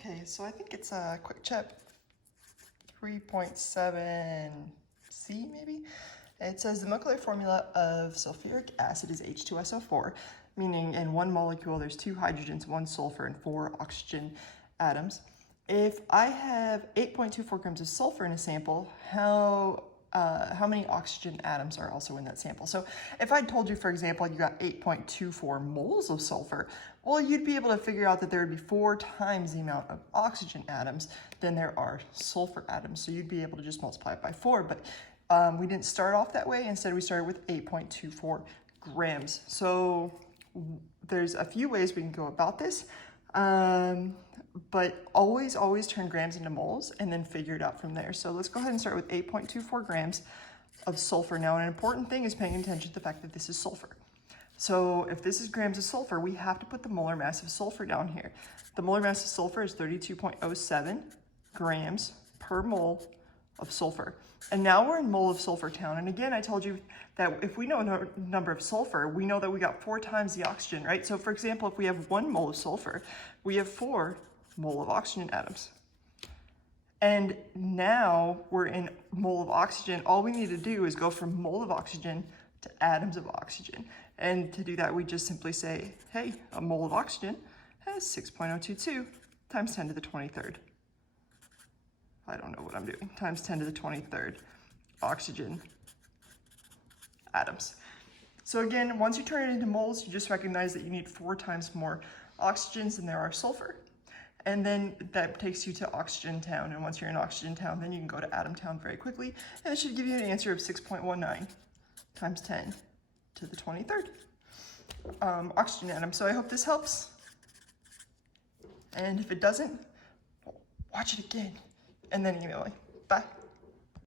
Okay, so I think it's a quick check 3.7C maybe. It says the molecular formula of sulfuric acid is H2SO4, meaning in one molecule there's 2 hydrogens, 1 sulfur, and 4 oxygen atoms. If I have 8.24 grams of sulfur in a sample, how many oxygen atoms are also in that sample? So if I told you, for example, you got 8.24 moles of sulfur, well, you'd be able to figure out that there would be 4 times the amount of oxygen atoms than there are sulfur atoms. So you'd be able to just multiply it by 4, but we didn't start off that way. Instead, we started with 8.24 grams. So there's a few ways we can go about this. But always turn grams into moles and then figure it out from there. So let's go ahead and start with 8.24 grams of sulfur. Now, an important thing is paying attention to the fact that this is sulfur. So if this is grams of sulfur, we have to put the molar mass of sulfur down here. The molar mass of sulfur is 32.07 grams per mole of sulfur. And now we're in mole of sulfur town. And again, I told you that if we know a number of sulfur, we know that we got 4 times the oxygen, right? So for example, if we have 1 mole of sulfur, we have 4 mole of oxygen atoms. And now we're in mole of oxygen. All we need to do is go from mole of oxygen to atoms of oxygen. And to do that, we just simply say, hey, a mole of oxygen has 6.022 times 10 to the 23rd. I don't know what I'm doing. Times 10 to the 23rd oxygen atoms. So again, once you turn it into moles, you just recognize that you need 4 times more oxygens than there are sulfur. And then that takes you to oxygen town. And once you're in oxygen town, then you can go to atom town very quickly. And it should give you an answer of 6.19 times 10 to the 23rd oxygen atom. So I hope this helps. And if it doesn't, watch it again and then email me. Bye.